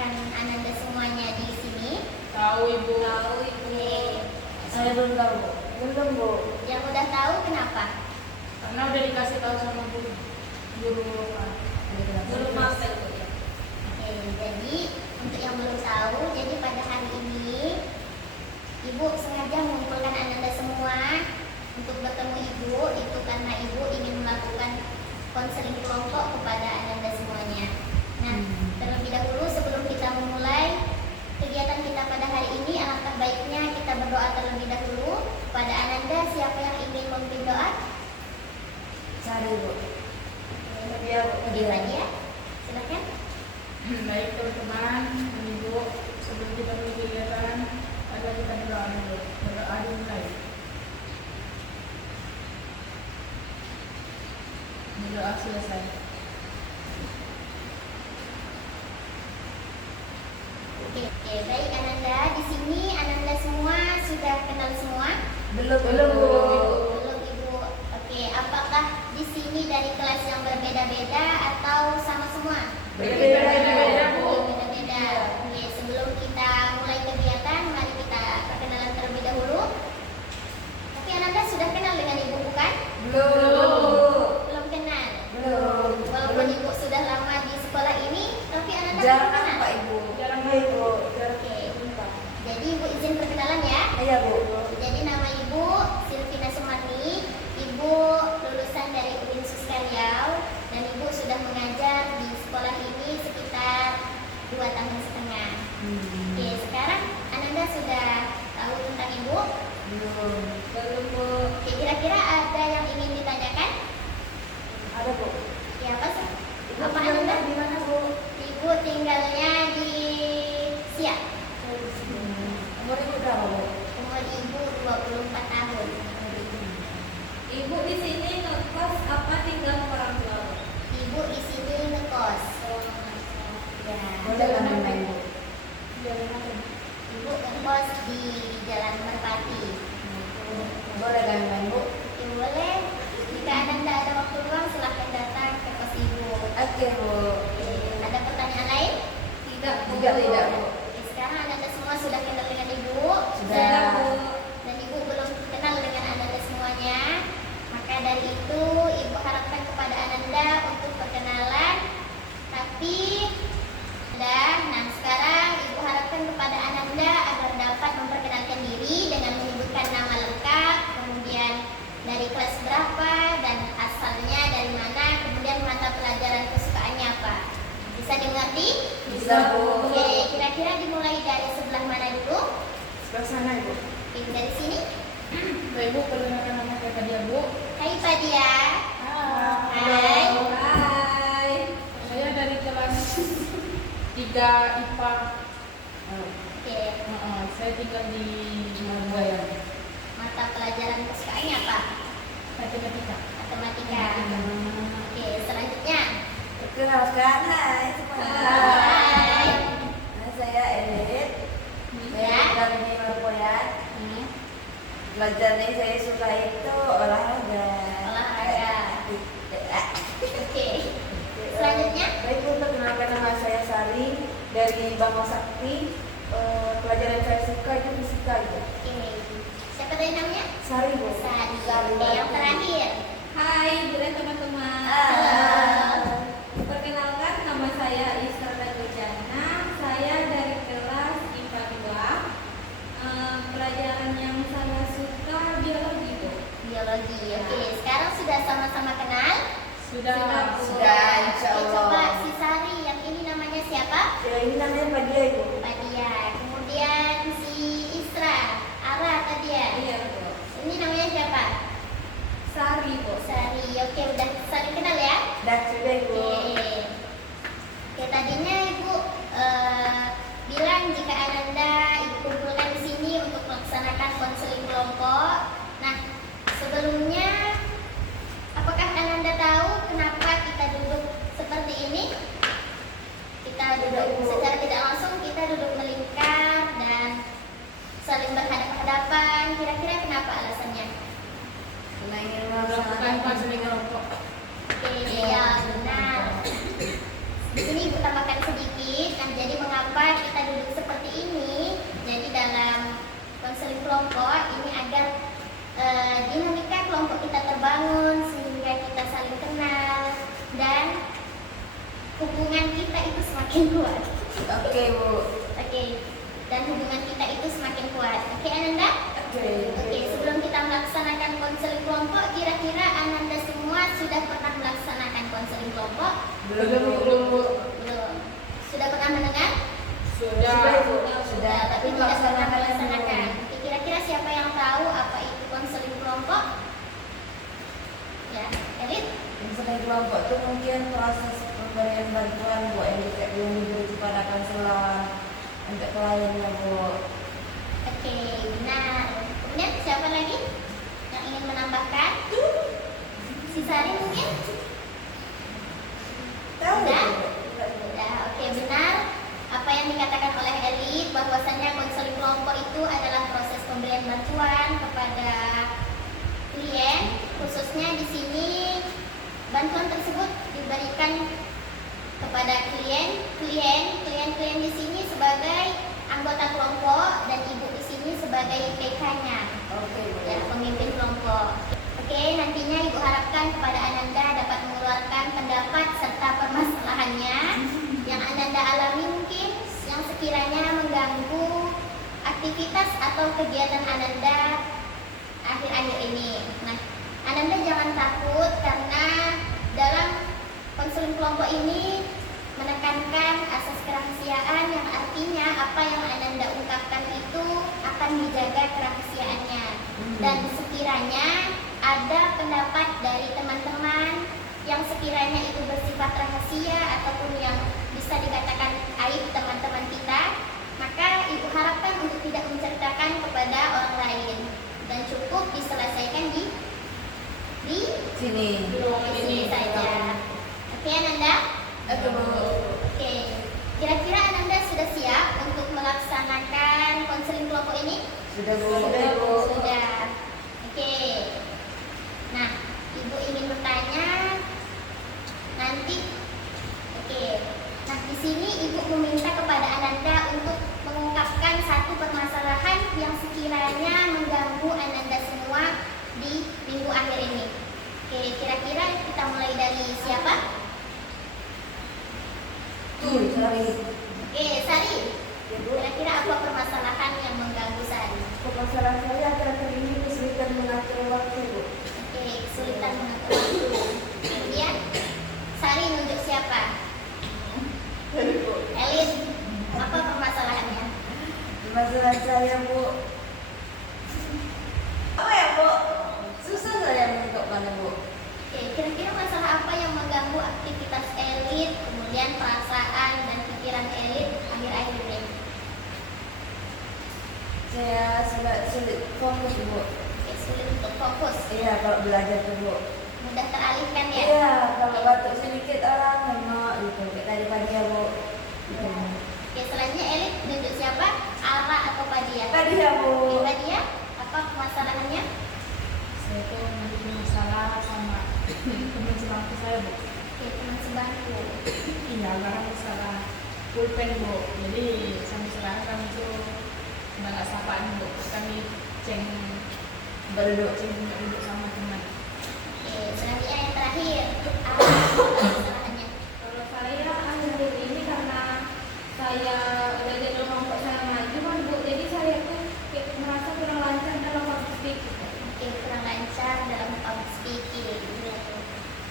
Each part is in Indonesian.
mengumpulkan Ananda semuanya di sini? Tahu Ibu. Tahu Ibu. Saya belum tahu, Bu. Belum, Bu. Yang udah tahu kenapa? Karena udah dikasih tahu sama guru. Guru Guru mapel Bu ya. Oke, jadi untuk yang belum tahu, jadi pada hari ini Ibu sengaja mengumpulkan Ananda semua untuk bertemu Ibu, itu karena Ibu ingin melakukan konseling kelompok kepada Ananda semuanya. Nah, terlebih dahulu sebelum kita memulai kegiatan kita pada hari ini, alangkah baiknya kita berdoa terlebih dahulu kepada Ananda. Siapa yang ingin memimpin doa? Cari, Bu. Iya, Nadia. Silakan. Baik teman-teman, Ibu, sebelum kita mulai kegiatan, ada kita berdoa dulu. Berdoa dimulai. Berdoa selesai. Oke, baik Ananda. Di sini Ananda semua sudah kenal semua? Belum, Bu. Belum Ibu. Oke, apakah di sini dari kelas yang berbeda-beda atau sama semua? Berbeda-beda, Bu. Berbeda-beda. Oke, sebelum kita mulai kegiatan, mari kita perkenalan terlebih dahulu. Tapi Ananda sudah kenal dengan Ibu bukan? Belum kenal. Belum. Walaupun Ibu sudah lama di sekolah ini, tapi Ananda Jarang belum kenal. Pak, Ibu. Jarang, Ibu. Oke. Jadi Ibu izin perkenalan ya. Iya, Bu. Jadi nama Ibu Silvina Sumani, Ibu lulusan dari UIN Suskaryau dan Ibu sudah mengajar di sekolah ini sekitar 2,5 tahun. Oke, sekarang Ananda sudah tahu tentang Ibu? Belum. Belum Bu. Oke, kira-kira ada yang ingin ditanyakan? Ada, Bu. Ya, apa sih? Ibu Apa tinggalnya Ananda? di mana, Bu? Ibu tinggalnya di Siak. Umur Ibu berapa, Bu? Umur Ibu 24 tahun. Ibu di sini ngekos apa tinggal sama orang tua Bu? Ibu di sini ngekos. Ya. Boleh kan main, Bu? Ibu ngekos di Jalan Merpati. Boleh kan main, Bu? Ya, boleh. Jika Ananda ada waktu luang, silahkan datang ke kos Ibu. Oke, Bu. Oke, ada pertanyaan lain? Tidak Bu. Tidak, Bu. Oke, sekarang Ananda semua sudah kenal dengan Ibu. Sudah. Bu. Dan Ibu belum kenal dengan Ananda semuanya. Maka dari itu, Ibu harapkan kepada Ananda untuk perkenalan. Tapi, nah sekarang Ibu harapkan kepada Ananda agar dapat memperkenalkan diri dengan menyebutkan nama lengkap, kemudian dari kelas berapa dan asalnya dari mana, kemudian mata pelajaran kesukaannya apa. Bisa dimengerti? Bisa, Bu. Oke, kira-kira dimulai dari sebelah mana dulu? Sebelah sana, Ibu. Oke, dari sini. Baik Ibu, perkenalkan nama saya Kadia Bu. Hai Fadia. Hai. Hai. Saya dari kelas 3 IPA. Oke, Saya tinggal di Margaya. mata pelajaran kesukaannya apa? Matematika. Matematika. Oke, selanjutnya. Perkenalkan, hai semuanya. Hai. Nama saya Edit. Saya Ya. tinggal di Marpoyan. Pelajaran yang saya suka itu olahraga. Olahraga. Oke. Selanjutnya. Baik, untuk perkenalkan nama saya Sari dari Bangko Sakti. Pelajaran saya suka itu fisika itu. Oke. Siapa tadi namanya? Sari, Bu. Sari. Sari. Oke, yang terakhir. Hai Bu dan teman-teman. Halo. Perkenalkan nama saya Isra Jana. Saya dari kelas IPA 2. Pelajaran yang saya suka biologi Bu. Biologi. Oke, sekarang sudah sama-sama kenal? Sudah. Sudah, insya Oke, Allah. coba si Sari yang ini namanya siapa? Ya, ini namanya Fadia, Ibu. Fadia. Kemudian si Isra, Ara tadi ya. Iya Bu. Ini namanya siapa? Sari Bu. Sari. Oke, udah saling kenal ya? Dan sudah, Ibu. Oke. Oke, tadinya Ibu bilang jika Ananda Ibu kumpulkan di sini untuk melaksanakan konseling kelompok. Nah, sebelumnya apakah Ananda tahu kenapa kita duduk seperti ini? Kita duduk secara tidak langsung, kita duduk melingkar dan saling berhadapan-hadapan. Kira-kira kenapa alasannya? Melakukan konseling kelompok. Oke, ya benar. Di sini Ibu tambahkan sedikit. Nah, jadi mengapa semakin kuat. Oke, Bu. Oke, dan hubungan kita itu semakin kuat. Oke, Ananda? Oke, sebelum kita melaksanakan konseling kelompok, kira-kira Ananda semua sudah pernah melaksanakan konseling kelompok? Belum, Bu. Belum. Sudah pernah mendengar? Sudah. Sudah, Tapi tidak pernah melaksanakan melaksanakan. belum. Oke, kira-kira siapa yang tahu apa itu konseling kelompok? Ya, Elit? Konseling kelompok itu mungkin proses pemberian bantuan Bu yang belum diberi kepada konselor untuk kliennya, Bu. Oke, benar. Kemudian siapa lagi yang ingin menambahkan? Si Sari mungkin? Sudah? Sudah, oke, benar. Apa yang dikatakan oleh Elit bahwasannya konseling kelompok itu adalah proses pemberian bantuan kepada klien, khususnya di sini bantuan tersebut diberikan kepada klien di sini sebagai anggota kelompok dan ibu di sini sebagai PK-nya. Oke, Bu. Ya, pemimpin kelompok. Oke, nantinya Ibu harapkan kepada Ananda dapat mengeluarkan pendapat serta permasalahannya yang Ananda alami mungkin yang sekiranya mengganggu aktivitas atau kegiatan Ananda akhir-akhir ini. Nah, Ananda jangan takut karena dalam konseling kelompok ini menekankan asas kerahasiaan yang artinya apa yang Ananda ungkapkan itu akan dijaga kerahasiaannya. Dan sekiranya ada pendapat dari teman-teman yang sekiranya itu bersifat rahasia ataupun yang bisa dikatakan aib teman-teman kita, maka Ibu harapkan untuk tidak menceritakan kepada orang lain dan cukup diselesaikan di Sini. sini saja. Oke, Ananda? Oke, Bu. Oke, kira-kira Ananda sudah siap untuk melaksanakan konseling kelompok ini? Sudah, Bu. Sudah. Oke. Nah, Ibu ingin bertanya nanti. Oke. Nah, di sini Ibu meminta kepada Ananda untuk mengungkapkan satu permasalahan yang sekiranya mengganggu Ananda semua di minggu akhir ini. Oke, kira-kira kita mulai dari siapa? Sari. Oke, Sari. Ya, Bu. Kira-kira apa permasalahan yang mengganggu Sari? Permasalahan saya akhir-akhir ini kesulitan mengatur waktu, Bu. Oke, kesulitan mengatur waktu. Kemudian, Sari nunjuk siapa? Elin. Apa permasalahannya? Permasalahan saya, Bu. Apa ya, Bu? Susah saya untuk mana, Bu? Oke, kira-kira masalah apa yang mengganggu aktivitas Elit, kemudian perasaan dan pikiran Elit akhir-akhir ini? Saya sulit fokus, Bu. Oke, sulit untuk fokus. Iya, kalau belajar tuh, Bu. Mudah teralihkan ya? Iya, kalau batuk sedikit orang nengok gitu. Kayak tadi pagi ya, Bu. Gitu. Oke, selanjutnya Elit nunjuk siapa? Ala atau Padia? Tadi ya, Bu. Oke, Padia, apa permasalahannya? Saya tuh memiliki masalah sama teman sebangku saya, Bu. Oke, teman sebangku. Iya, karena masalah pulpen, Bu. Jadi sampai sekarang kami tuh udah nggak sapaan, Bu. Kami ceng Berduduk. duduk sama teman. Oke, selanjutnya yang terakhir. Apa permasalahannya? Kalau saya akhir-akhir ini karena saya udah jadi kelompok saya maju kan Bu, jadi saya tuh kayak merasa kurang lancar dalam public speaking. Oke, kurang lancar dalam public speaking.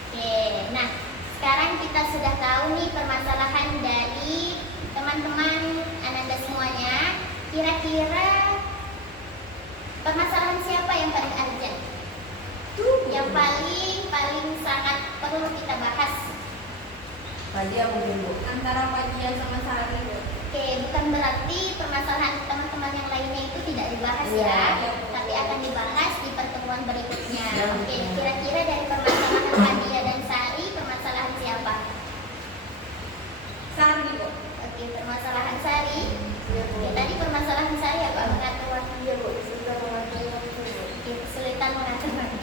Oke, nah sekarang kita sudah tahu nih permasalahan dari teman-teman Ananda semuanya. Kira-kira permasalahan siapa yang paling urgent? Yang paling sangat perlu kita bahas. Tadi ya mungkin, Bu. Antara Pajian sama Sari Bu. Oke, bukan berarti permasalahan teman-teman yang lainnya itu tidak dibahas ya, Iya. tapi akan dibahas di pertemuan berikutnya. Ya, Oke, betul. kira-kira dari permasalahan Padia dan Sari, permasalahan siapa? Sari Bu. Oke, permasalahan Sari. Oke, tadi permasalahan Sari apa? Mengatur waktu. Iya, Bu. Sudah mengatur waktu, Bu. Oke, kesulitan mengatur waktu.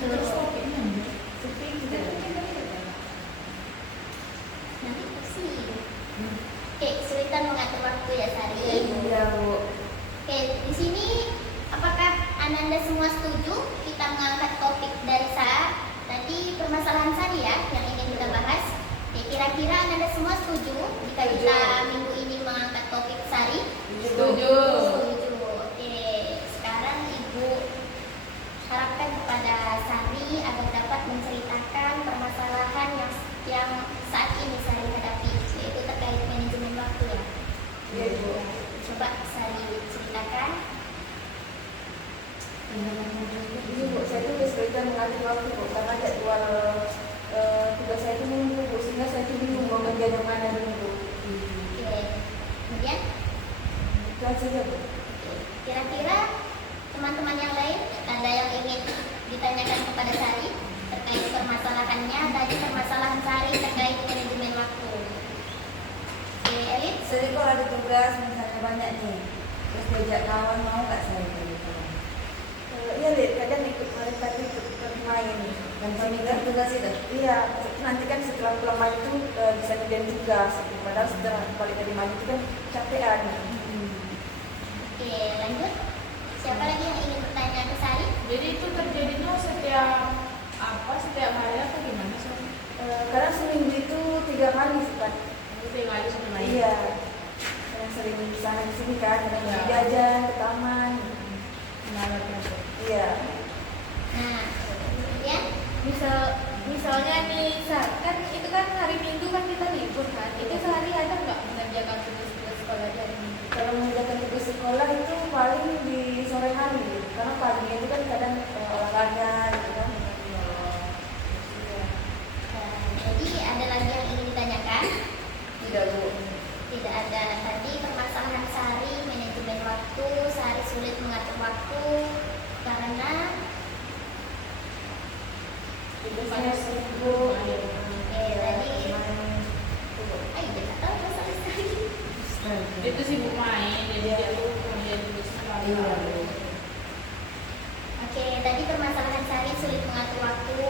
Nanti pusing. Oke, kesulitan mengatur waktu ya Sari. Iya, Bu. Oke, di sini apakah Ananda semua setuju kita mengangkat topik dari Tadi permasalahan Sari ya yang ingin kita bahas. Oke, kira-kira Anda semua setuju jika kita minggu ini mengangkat topik Sari? Setuju. Setuju. Oke, sekarang Ibu harapkan kepada Sari agar dapat menceritakan permasalahan yang saat ini Sari hadapi, yaitu terkait manajemen waktu ya. Iya, Bu. Coba Sari ceritakan. Ini Bu, saya tuh kesulitan mengatur waktu Bu, karena jadwal tugas saya itu minggu Bu, sehingga saya tuh bingung mau ngerjain yang mana dulu Bu. Oke, kemudian Itu aja Bu. kira-kira teman-teman yang lain ada yang ingin ditanyakan kepada Sari terkait permasalahannya? Tadi permasalahan Sari terkait manajemen waktu. Oke, Elit? Jadi kalau ada tugas misalnya banyak nih, terus diajak kawan mau nggak saya gitu? Iya Lid, kadang ikut mereka tuh ikut main. Dan pemilihan tugas itu? Iya, nanti kan setelah pulang main itu bisa ngerjain tugas. Padahal setelah balik dari main itu kan capean. Oke, lanjut. Siapa lagi yang ingin bertanya ke Sari? Jadi itu terjadinya setiap hari apa gimana sih? Kadang seminggu itu 3 kali sih Pak. Itu tinggal di sana. Iya. Kadang sering di sana di sini kan, kadang Iya. jajan ke taman. Iya. Nah, kemudian Misalnya nih, kan itu kan hari Minggu kan kita libur kan. Itu sehari ada nggak mengerjakan tugas-tugas sekolah di hari Minggu? Kalau mengerjakan tugas sekolah itu paling di sore hari, karena pagi itu kan kadang olahraga gitu kan. jadi ada lagi yang ingin ditanyakan? Tidak, Bu. Tidak ada. Tadi permasalahan Sari manajemen waktu, Sari sulit mengatur waktu karena Tugasnya sibuk. tadi ayo kita tahu masalah Sari. Itu sibuk main, jadi dia tuh kerja dulu sekali. Iya, Bu. Oke, tadi permasalahan Sari sulit mengatur waktu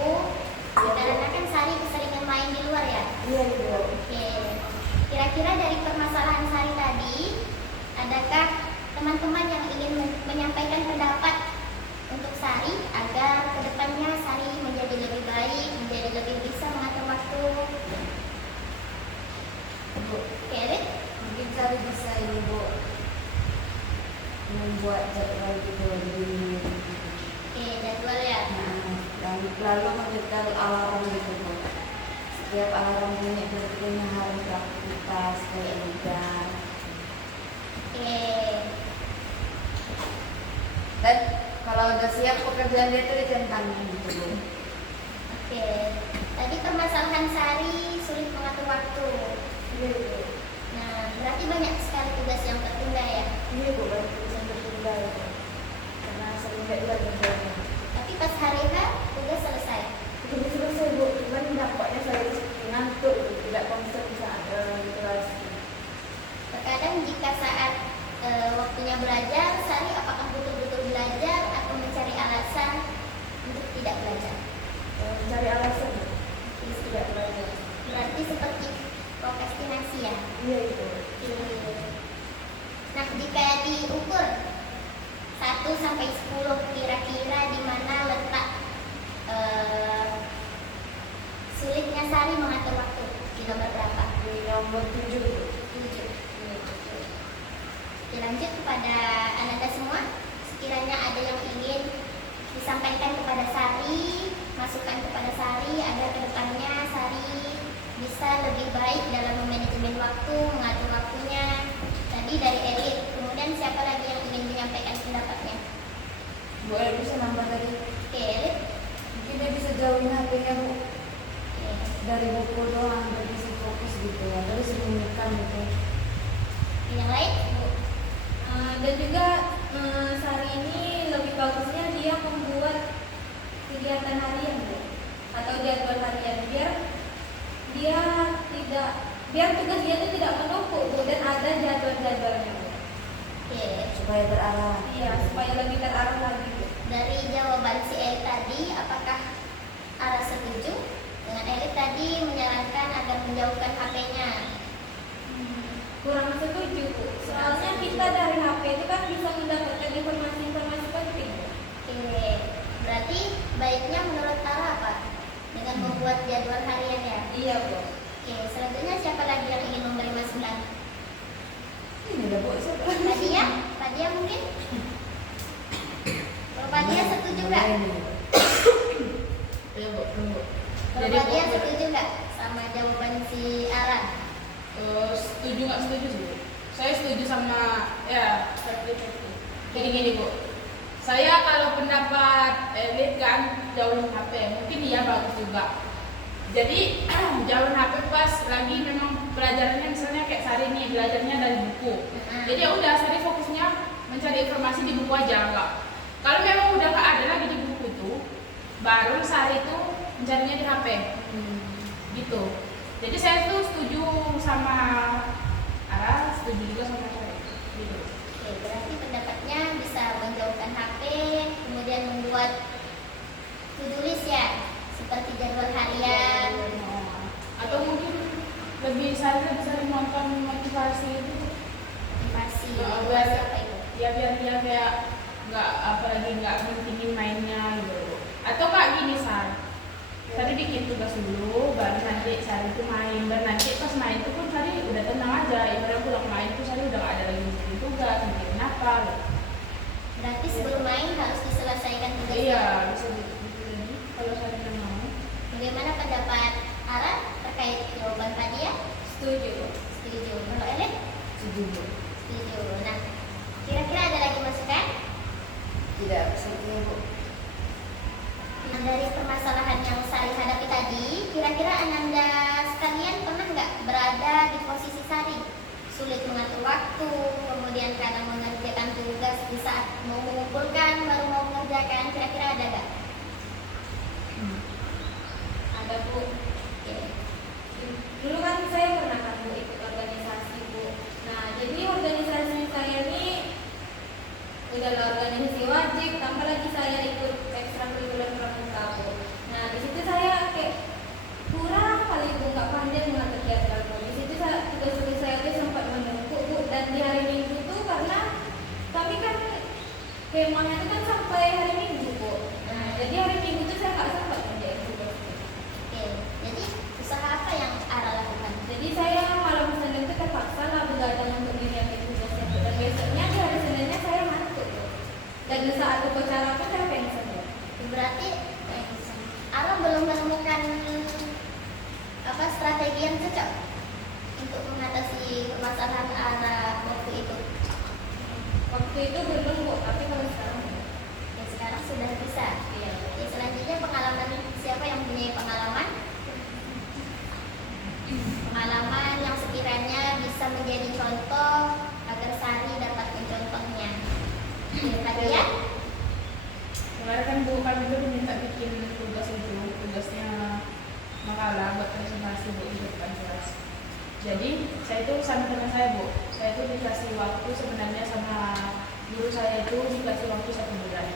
karena kan Sari keseringan main di luar ya. Iya gitu. Oke, kira-kira dari permasalahan Sari tadi, adakah teman-teman yang ingin menyampaikan pendapat untuk Sari agar kedepannya Sari menjadi lebih baik, menjadi lebih bisa mengatur waktu? Bu, Oke, Elit? mungkin Sari bisa ini Bu, membuat jadwal gitu di Oke, jadwal ya. dan lalu menyetel alarm gitu Bu. Setiap alarm bunyi berarti harus beraktivitas kayak yoga. Oke, Dan kalau udah siap pekerjaan dia itu dicentangin gitu Bu. oke. Tadi permasalahan Sari sulit mengatur waktu. Iya gitu. Nah, berarti banyak sekali tugas yang tertunda ya. Iya Bu, baru tugas yang tertunda gitu. Karena sering nggak juga kerjanya. Tapi pas hari H, tugas selesai. Tugas selesai Bu, cuman dampaknya saya itu ngantuk gitu, tidak konsen saat literasi. Terkadang jika saat waktunya belajar, Sari apakah betul-betul belajar atau mencari alasan untuk tidak belajar? Mencari alasan Bu, tidak belajar. Berarti seperti prokrastinasi ya. Iya itu. Nah, jika diukur 1 sampai 10 kira-kira di mana letak sulitnya Sari mengatur waktu? Di nomor berapa? Di nomor 7 Bu. 7. Oke, lanjut kepada Ananda semua. Sekiranya ada yang ingin disampaikan kepada Sari, masukan kepada Sari agar kedepannya Sari bisa lebih baik dalam memanajemen waktu, mengatur waktunya. Tadi dari Elit, kemudian siapa lagi yang ingin menyampaikan pendapatnya? Bu, Eli bisa nambah tadi. Oke, Elit. Mungkin dia bisa jauhin HP-nya Bu. Oke. Dari buku doang, biar bisa fokus gitu ya. Terus sembunyikan gitu. Yang lain? Bu. Dan juga Sari ini lebih bagusnya dia membuat kegiatan harian Bu, atau jadwal harian biar tugas dia itu tidak menumpuk Bu, dan ada jadwal-jadwalnya Bu. Oke. Supaya terarah. Iya, supaya lebih terarah lagi Bu. Dari jawaban si Elit tadi, apakah Ara setuju dengan Elit tadi menyarankan agar menjauhkan HP-nya? Kurang setuju Bu. Soalnya kita dari HP itu kan bisa mendapatkan informasi-informasi penting Bu. Oke, berarti baiknya menurut Ara apa? Dengan membuat jadwal harian ya? Iya Bu. Oke, selanjutnya siapa lagi yang ingin memberi masukan? Ini dah Bu, siapa? Fadia mungkin? Kalau Fadia setuju nggak? Ya Bu, tunggu. Kalau Jadi, Fadia Bu, setuju nggak sama jawaban si Ara? setuju nggak setuju sih Bu? Saya setuju sama ya Jadi gini Bu, saya kalau pendapat Elit kan jauhin HP, mungkin iya bagus juga. Jadi jauhin HP pas lagi memang pelajarannya misalnya kayak Sari nih belajarnya dari buku. Jadi ya udah Sari fokusnya mencari informasi di buku aja enggak. Kalau memang udah nggak ada lagi di buku itu, baru Sari itu mencarinya di HP. Gitu. Jadi saya tuh setuju sama Ara, setuju juga sama Sari. Gitu. Oke, berarti pendapatnya bisa menjauhkan HP, kemudian membuat to-do list ya, seperti jadwal harian. Atau mungkin lebih saya bisa nonton motivasi itu. Motivasi. biar Motivasi apa itu? ya biar dia kayak nggak apalagi nggak mentingin mainnya gitu. Atau kak gini Sari bikin tugas dulu, baru nanti Sari itu main. Dan nanti pas main itu pun Sari udah tenang aja. Ibarat pulang main itu Sari udah nggak ada lagi bikin tugas, bikin apa. Gitu. Berarti sebelum main harus diselesaikan tugasnya. Iya, bisa jadi kalau Sari mau. Bagaimana pendapat Ara terkait jawaban Fadia? Setuju. Setuju. Kalau Elit? Setuju Bu. Setuju. Nah, kira-kira ada lagi masukan? Tidak, sepertinya Bu. Nah, dari permasalahan yang Sari hadapi tadi, kira-kira Ananda sekalian pernah nggak berada di posisi Sari? Sulit mengatur waktu, kemudian karena mengerjakan tugas di saat mau mengumpulkan, baru mau mengerjakan, kira-kira ada nggak? Ada Bu. Oke. Dulu kan saya pernah kan Bu ikut organisasi Bu. Nah jadi organisasi saya ini udahlah organisasi wajib, tambah lagi saya ikut ekstrakurikuler pramuka Bu. Nah di situ saya kayak kurang kali Bu, nggak pandai mengatur jadwal Bu. Di situ tugas-tugas saya tuh sempat menumpuk Bu, dan di hari Minggu tuh karena kami kan kemahnya itu kan sampai hari Minggu Bu. Nah jadi hari Minggu tuh saya nggak sempat kerjain tugas Bu. Oke. Jadi usaha apa yang Ara lakukan? Jadi saya malam Senin itu terpaksa lah begadang untuk nyiapin tugasnya Bu. Dan besoknya di hari Seninnya saya ngantuk Bu. Dan di saat upacara pun saya pengsan Bu. Berarti Ara belum menemukan strategi yang cocok untuk mengatasi permasalahan Ara waktu itu. Waktu itu belum Bu, tapi kalau sekarang Bu. Ya, sekarang sudah bisa. Iya. Ya, selanjutnya pengalaman, siapa yang mempunyai pengalaman? Pengalaman yang sekiranya bisa menjadi contoh agar Sari dapat mencontohnya. Fadia? Kemarin kan Bu kami itu minta bikin tugasnya makalah buat presentasi Bu di depan kelas. Jadi saya itu sama teman saya Bu, saya itu dikasih waktu sebenarnya sama guru saya itu dikasih waktu 1 bulan.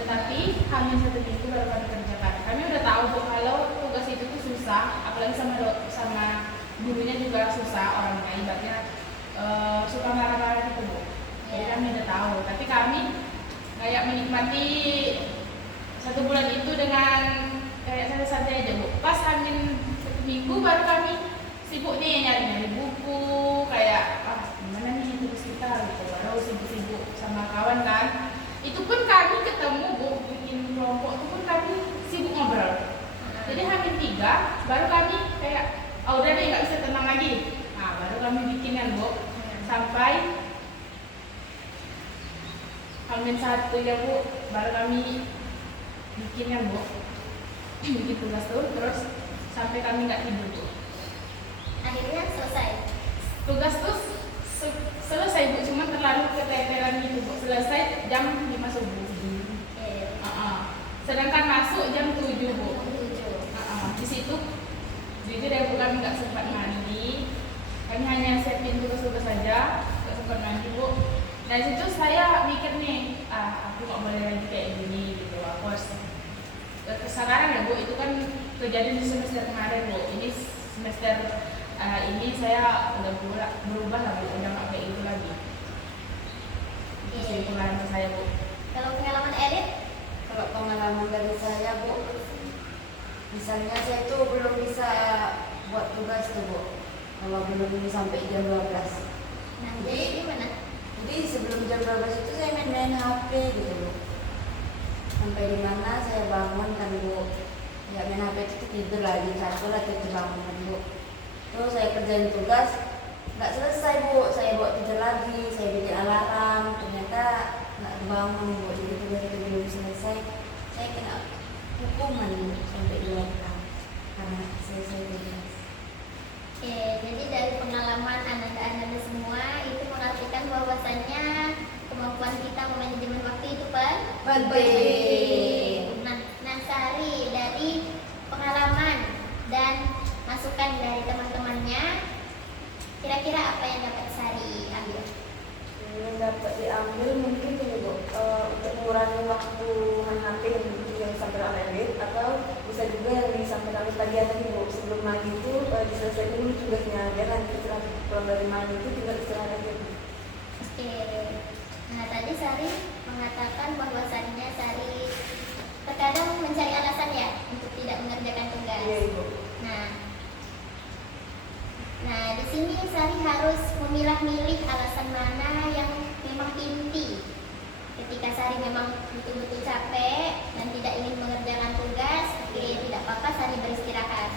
Tetapi hanya 1 minggu baru kami kerjakan. Kami udah tahu Bu kalau tugas itu tuh susah, apalagi sama gurunya juga susah orangnya, ibaratnya suka marah-marah gitu Bu. Jadi kami udah tahu, tapi kami kayak menikmati 1 bulan itu dengan kayak santai-santai aja Bu. Pas hamin 1 minggu baru kami sibuk nih nyari buku, kayak gimana nih tugas kita gitu. Baru sibuk-sibuk sama kawan kan. Itu pun kami ketemu Bu, bikin kelompok itu pun kami sibuk ngobrol. Jadi hamin 3 baru kami kayak udah deh nggak bisa tenang lagi. Nah baru kami bikinan Bu, sampai hamin 1 ya Bu, baru kami bikinnya Bu, bikin tugas tuh terus sampai kami nggak tidur Bu. Akhirnya selesai. Tugas tuh selesai Bu, cuma terlalu keteteran gitu Bu. Selesai jam 5 subuh. Sedangkan masuk jam 7 Bu. Di situ jujur ya Bu, kami nggak sempat mandi. Kami hanya siapin tugas-tugas saja, nggak sempat mandi Bu. Dari situ saya mikir nih, aku nggak boleh lagi kayak gini gitu. Aku harus sekarang ya Bu, itu kan kejadian di semester kemarin Bu. Ini semester ini saya udah berubah lah Bu, udah nggak kayak gitu lagi. Itu pengalaman saya Bu. Kalau pengalaman Elit? Kalau pengalaman dari saya Bu, misalnya saya itu belum bisa buat tugas tuh Bu. Kalau belum sampai jam 12. Nah, jadi gimana? Jadi sebelum jam 12 itu saya main-main HP gitu Bu. Sampai di mana saya bangun kan Bu. Ya main HP itu tidur lagi, satu lagi bangun Bu. Terus saya kerjain tugas, nggak selesai Bu. Saya bawa tidur lagi, saya bikin alarm, ternyata nggak bangun Bu. Jadi tugas itu belum selesai, saya kena hukuman Bu, sampai 2 tahun karena selesai tugas. Oke, jadi dari pengalaman Ananda semua itu mengartikan bahwasannya kemampuan kita memanajemen waktu itu penting. Nah, Sari dari pengalaman dan masukan dari teman-temannya, kira-kira apa yang dapat Sari ambil? Yang dapat diambil mungkin ini Bu, untuk mengurangi waktu main HP yang sampai lewat, atau bisa juga yang disampaikan oleh tadi tadi Bu, sebelum mandi itu diselesaikan dulu tugasnya, biar nanti setelah pulang dari mandi itu tinggal istirahat aja Bu. Oke, nah tadi Sari mengatakan bahwasannya Sari terkadang mencari alasan ya untuk tidak mengerjakan tugas. Iya Ibu. Nah, di sini Sari harus memilah-milih alasan mana yang memang inti. Ketika Sari memang betul-betul capek dan tidak ingin mengerjakan tugas, oke, tidak apa-apa Sari beristirahat.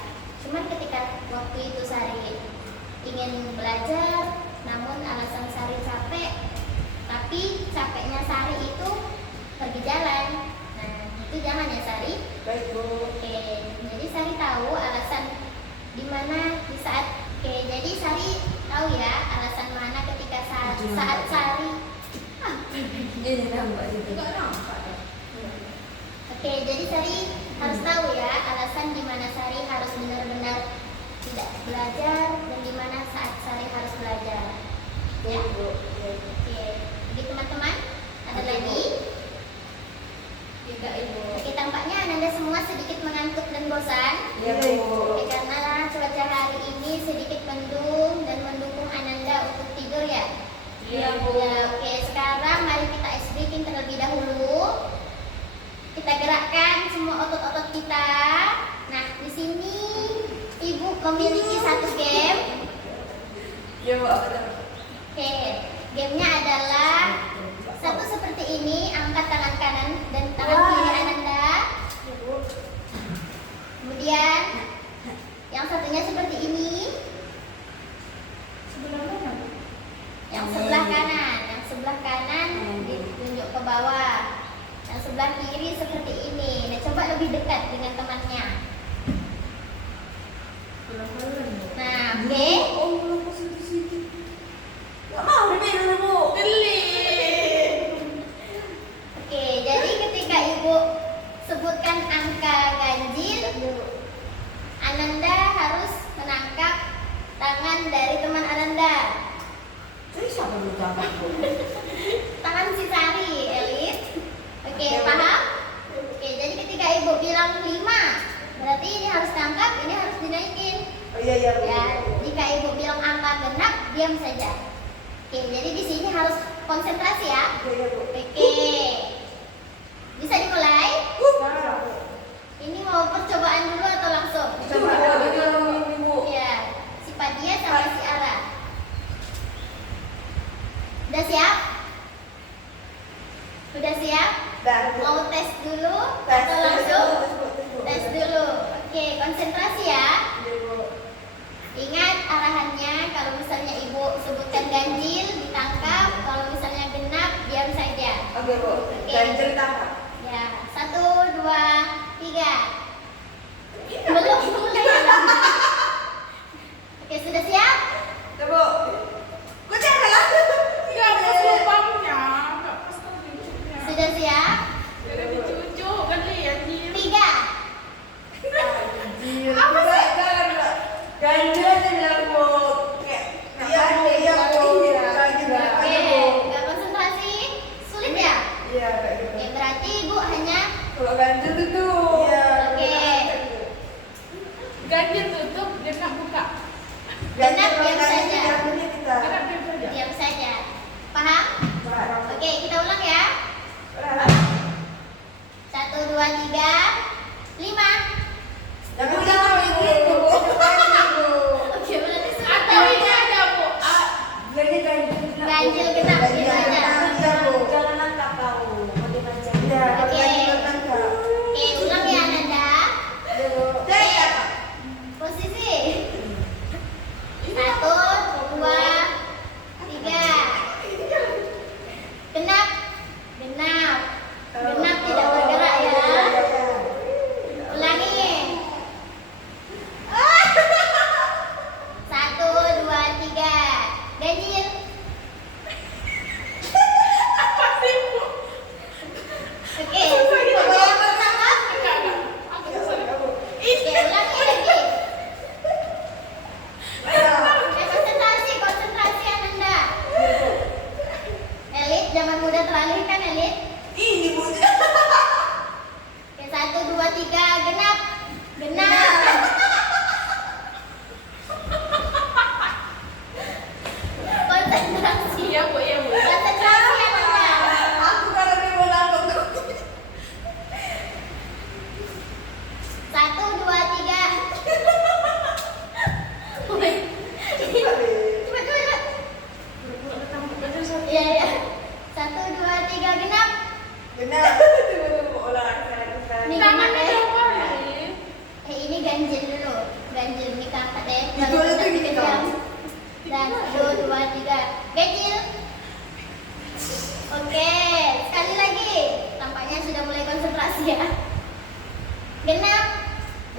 Cuman ketika waktu itu Sari ingin belajar, namun alasan Sari capek, tapi capeknya Sari itu pergi jalan. Nah, itu jangan ya Sari. Baik Bu. Oke, jadi Sari tahu alasan di mana di saat jadi Sari tahu ya alasan mana ketika saat Sari Jadi nampak itu. Enggak nampak ya. Oke, jadi Sari harus tahu ya alasan di mana Sari harus benar-benar tidak belajar dan di mana saat Sari harus belajar. Ya. Bu. Oke, jadi teman-teman ada lagi? Tidak Ibu. Oke, tampaknya Ananda semua sedikit mengantuk dan bosan. Iya Bu. Oke, karena cuaca hari ini sedikit mendung dan mendukung Ananda untuk tidur ya. Iya Bu. Ya, oke, sekarang mari kita ice breaking terlebih dahulu. Kita gerakkan semua otot-otot kita. Nah, di sini Ibu memiliki satu game. Ya Bu, apa tuh? Oke, gamenya adalah satu seperti ini, angkat tangan kanan dan tangan kiri Ananda. Kemudian yang satunya seperti ini. Sebelah mana? Yang sebelah kanan ditunjuk ke bawah. Yang sebelah kiri seperti ini. Nah, coba lebih dekat dengan temannya. Pelan-pelan. Nah, oke. Oh, belum positif sedikit. Nggak mau deh dulu Bu. Oke, jadi ketika Ibu sebutkan angka ganjil, Ananda harus menangkap tangan dari teman Ananda. Jadi siapa yang ditangkap Bu? Tangan si Sari, Elit. Oke, paham? Oke, jadi ketika Ibu bilang 5, berarti ini harus tangkap, ini harus dinaikin. Oh iya Bu. Ya, jika Ibu bilang angka genap, diam saja. Oke, jadi di sini harus konsentrasi ya. Iya Bu. Oke. Bisa dimulai? Ini mau percobaan dulu atau langsung? Coba ini Bu. Iya, si Padia sama si Ara. Udah siap? Sudah siap? Dan Bu. Mau tes dulu Tes atau langsung? Bu. Tes dulu. Oke, konsentrasi ya. Iya Bu. Ingat arahannya, kalau misalnya Ibu sebutkan ganjil, ditangkap. Kalau misalnya genap, diam saja. Oke Bu. Ganjil tangkap. Ya, 1, 2, 3. Belum mulai. Oke, sudah siap? Ya Bu. Kok jangan lah. Nggak pas lubangnya, nggak pas tunjuknya. Sudah siap? Udah dicucuk kan lihat nih. 3. Apa sih? Ganjil aja bilang Bu. Iya Bu. Iya Bu. Ganjil. Oke, nggak konsentrasi? Sulit ya? Iya kayak gitu. Oke, berarti ganjil genap gitu aja. Jangan nangkap kau. Macam Ya, kalau Oke. ganjil nangkap. Oke, ulang ya Ananda. Saya Posisi. 1, 2, 3. Genap. Genap. Genap tidak bergerak ya. Ulangi. 1, 2, 3. Ganjil. Oke. Tangkap. Oke, ulangi lagi. Konsentrasi Ananda. Elit, jangan mudah teralihkan Elit. ini Bu. Oke, 1, 2, 3, genap. Genap. Konsentrasi. Iya bu, iya bu. Konsentrasi Ananda. Aku karena dia mau nangkap terus. 1, 2, 3. Woi. Cepat, cepat. Iya, iya. 1, 2, 3, genap. Benar. Tunggu, ulang sekarang. Ini genap ya. Ini ganjil dulu. Ganjil ini kakak deh. Itu Baru ada kita gini, kejam. Kak. Dan 1, 2, 3. Ganjil. Oke, sekali lagi. Tampaknya sudah mulai konsentrasi ya. Genap.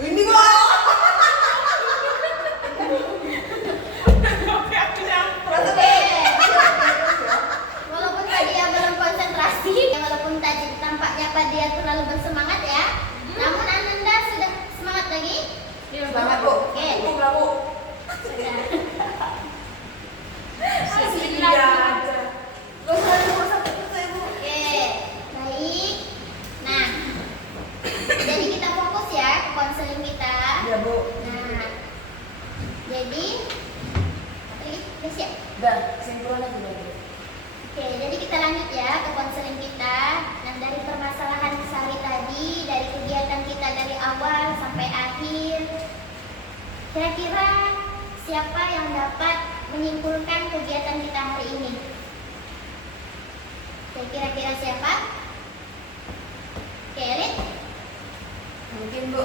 Ini kok. Oke. Walaupun tadi ya belum konsentrasi, walaupun tadi tampaknya dia terlalu bersemangat ya, namun Ananda sudah semangat lagi. Semangat Bu. Oke. Bu, bravo. Sudah. Iya aja. Gak usah cuma satu saya Bu. Oke, baik. Nah, jadi kita fokus ya ke konseling kita. Iya Bu. Nah, jadi udah siap. Udah, kesimpulan aja dulu. Oke, jadi kita lanjut ya ke konseling kita. Nah, dari permasalahan Sari tadi, dari kegiatan kita dari awal sampai akhir, kira-kira siapa yang dapat menyimpulkan kegiatan kita hari ini? Oke, kira-kira siapa? Oke, Elit? Mungkin Bu,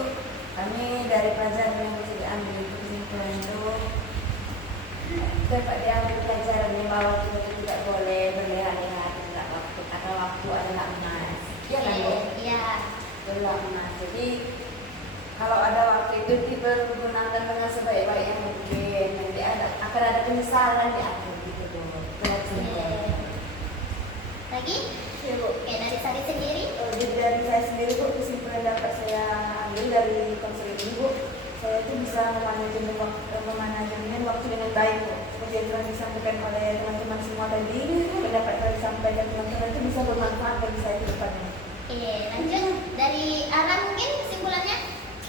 kami dari pelajaran yang bisa diambil itu kesimpulan itu dapat diambil pelajarannya bahwa kita itu tidak boleh berleha-leha tidak waktu karena waktu adalah emas. Iya kan Bu? Iya. Adalah emas. Jadi kalau ada waktu itu dipergunakan dengan sebaik-baiknya mungkin nanti akan ada penyesalan di akhir gitu Bu. Itu kesimpulan. Lagi? Iya Bu. Oke, dari Sari sendiri? Jadi dari saya sendiri Bu, kesimpulan dapat saya ambil dari konseling ini Bu, saya itu bisa memanajemen waktu dengan baik Bu. Seperti yang telah disampaikan oleh teman-teman semua tadi, pendapat yang disampaikan teman-teman itu bisa bermanfaat bagi saya ke depannya. Oke, lanjut. Dari Ara mungkin kesimpulannya?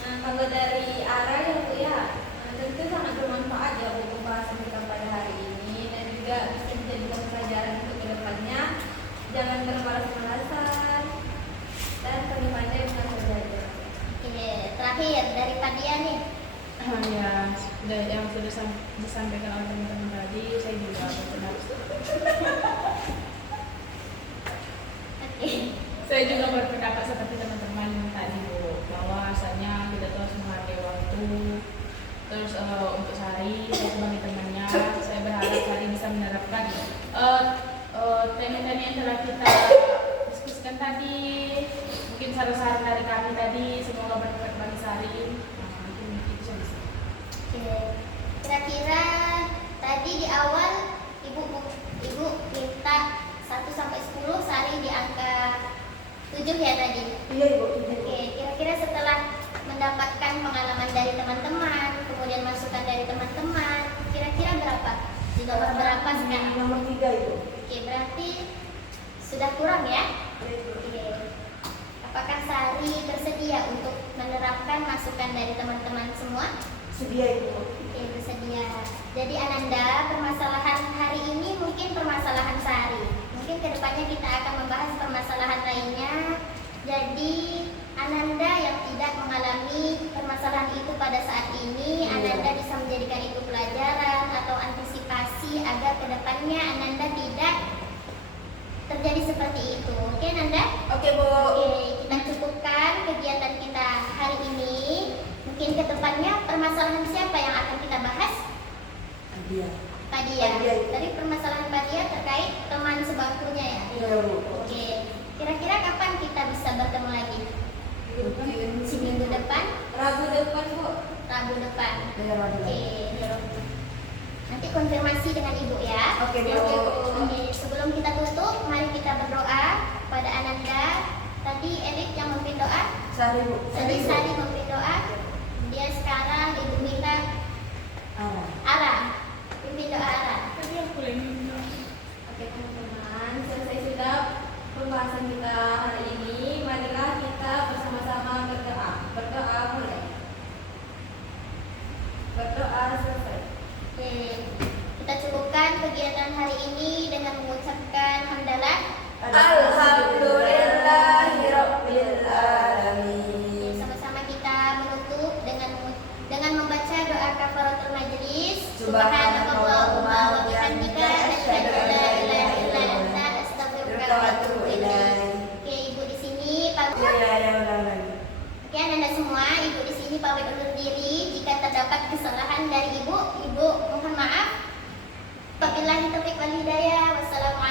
Nah, kalau dari arah ya Bu ya, tentu sangat bermanfaat ya Bu pembahasan kita pada hari ini dan juga bisa dijadikan pelajaran untuk kedepannya. Jangan bermalas-malasan dan pandai-pandai dengan belajar. Oke, terakhir dari Padia nih. Ya, sudah yang sudah disampaikan oleh teman-teman tadi, saya juga benar. Oke. Saya juga berpendapat seperti teman-teman tadi Bu, bahwa asalnya kita tuh harus menghargai waktu. Terus untuk Sari, saya sebagai temannya, saya berharap Sari bisa menerapkan tema-tema yang telah kita diskusikan tadi. Mungkin saran-saran dari kami tadi, semoga bermanfaat bagi Sari. Nah, mungkin itu saja. Oke. Kira-kira tadi di awal Ibu minta 1 sampai 10, Sari di angka 7 ya tadi. Iya Ibu. Oke, kira-kira setelah mendapatkan pengalaman dari teman-teman, kemudian masukan dari teman-teman, kira-kira berapa? Di nomor berapa sekarang? Nomor 3 Ibu. Oke, berarti sudah kurang ya? Iya, Ibu. Oke. Apakah Sari bersedia untuk menerapkan masukan dari teman-teman semua? Sedia Ibu. Oke, bersedia. Jadi Ananda, permasalahan hari ini mungkin permasalahan Sari. Mungkin kedepannya kita akan membahas permasalahan lainnya. Jadi Ananda yang tidak mengalami permasalahan itu pada saat ini, Ananda bisa menjadikan itu pelajaran atau antisipasi agar kedepannya Ananda tidak permasalahan siapa yang akan kita bahas? Dia. Padia. Padia. Dari permasalahan Padia terkait teman sebangkunya ya. Iya Bu. Oke. Kira-kira kapan kita bisa bertemu lagi? Mungkin Seminggu depan? Rabu depan Bu. Rabu depan. Dia Rabu. Oke. Nanti konfirmasi dengan ibu ya. Oke, Bu. Oke. Sebelum kita tutup, mari kita berdoa kepada Ananda. Tadi Erik yang memimpin doa. Sari Bu. Tadi Sari memimpin doa. Dia sekarang ibu minta Ara. Pimpin doa Ara. Tadi aku lagi Oke teman-teman, selesai sudah pembahasan kita hari ini. Marilah kita bersama-sama berdoa. Berdoa mulai. Berdoa selesai. Oke. Kita cukupkan kegiatan hari ini dengan mengucapkan hamdalah. Alhamdulillahirabbil Oke, alamin. sama-sama kita menutup dengan membaca doa kafaratul majelis. Subhanakallahumma wa bihamdika asyhadu an la ilaha illa anta astaghfiruka wa atubu ilaik. Oke, Ibu di sini pamit. Oke, Anda semua, Ibu di sini pamit undur diri. Jika terdapat kesalahan dari Ibu mohon maaf. Wabillahi taufiq wal hidayah. Wassalamualaikum